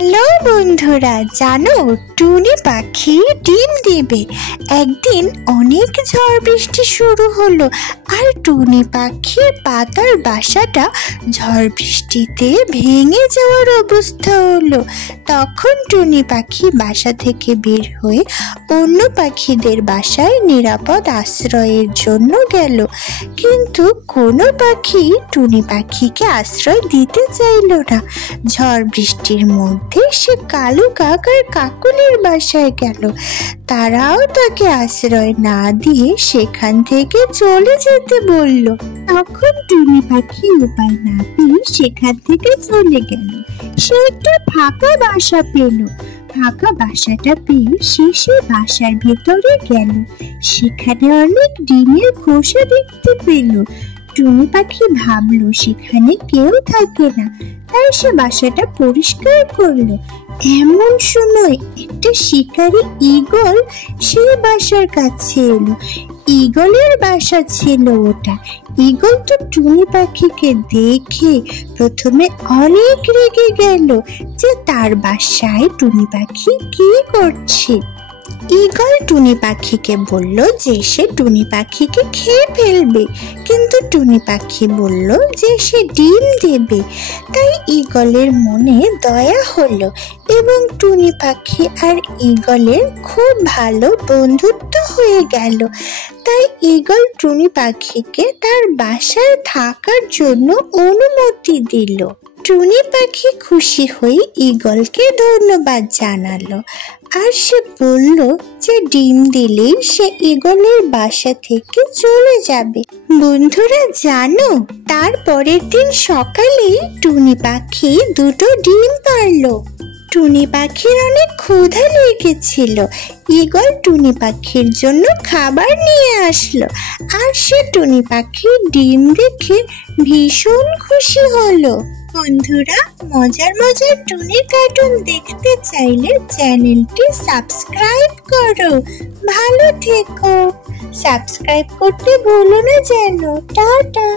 Hello বন্ধুরা, জানো টুনি পাখি ডিম দেবে। একদিন অনেক ঝড় বৃষ্টি শুরু হলো, আর টুনি পাখির পাতার বাসাটা ঝড় বৃষ্টিতে ভেঙে যাওয়ার অবস্থা হলো। তখন টুনি পাখি বাসা থেকে বের হয়ে অন্য পাখিদের বাসায় নিরাপদ আশ্রয়ের জন্য গেল, কিন্তু কোনো পাখি টুনি পাখিকে আশ্রয় দিতে চাইল না। ঝড় বৃষ্টির মধ্যে সে কালু কাক আর কাকলির বাসায় গেল। তারাও তাকে আশ্রয় না দিয়ে সেখান থেকে চলে যেতে বলল। তখন টুনি পাখি উপায় না পেয়ে সেখান থেকে চলে গেল। সে একটা ফাঁকা বাসা পেল। ফাঁকা বাসাটা পেয়ে সে বাসার ভেতরে গেল। সেখানে অনেক ডিমের খোসা দেখতে পেল। টুনি পাখি ভাবলো সেখানে কেউ থাকে না, তাই সে বাসাটা পরিষ্কার করলো। এমন সময় একটা শিকারী ঈগল সেই বাসার কাছে এলো। ঈগলের বাসা ছিল ওটা। ঈগল তো টুনি পাখিকে দেখে প্রথমে অনেক রেগে গেল যে তার বাসায় টুনি পাখি কি করছে। ঈগল টুনি পাখিকে বলল যে সে টুনি পাখিকে খেয়ে ফেলবে, কিন্তু টুনি পাখি বলল যে সে ডিম দেবে। তাই ঈগলের মনে দয়া হলো এবং টুনি পাখি আর ঈগলের খুব ভালো বন্ধুত্ব হয়ে গেল। তাই ঈগল টুনি পাখিকে তার বাসায় থাকার জন্য অনুমতি দিল। টুনি পাখি খুশি হয়ে ঈগলকে ধন্যবাদ জানালো, আর সে বলল যে ডিম দিলেই সে ঈগলের বাসা থেকে চলে যাবে। বন্ধুরা জানো, তার পরের দিন সকালেই টুনি পাখি দুটো ডিম পারলো। টুনি পাখির অনেক ক্ষুধা লেগেছিল। ঈগল টুনি পাখির জন্য খাবার নিয়ে আসলো, আর সে টুনি পাখির ডিম দেখে ভীষণ খুশি হলো। বন্ধুরা, মজার মজার টুনির কার্টুন দেখতে চাইলে চ্যানেলটি সাবস্ক্রাইব করো। ভালো থেকো। সাবস্ক্রাইব করতে ভুলো না যেন। টাটা।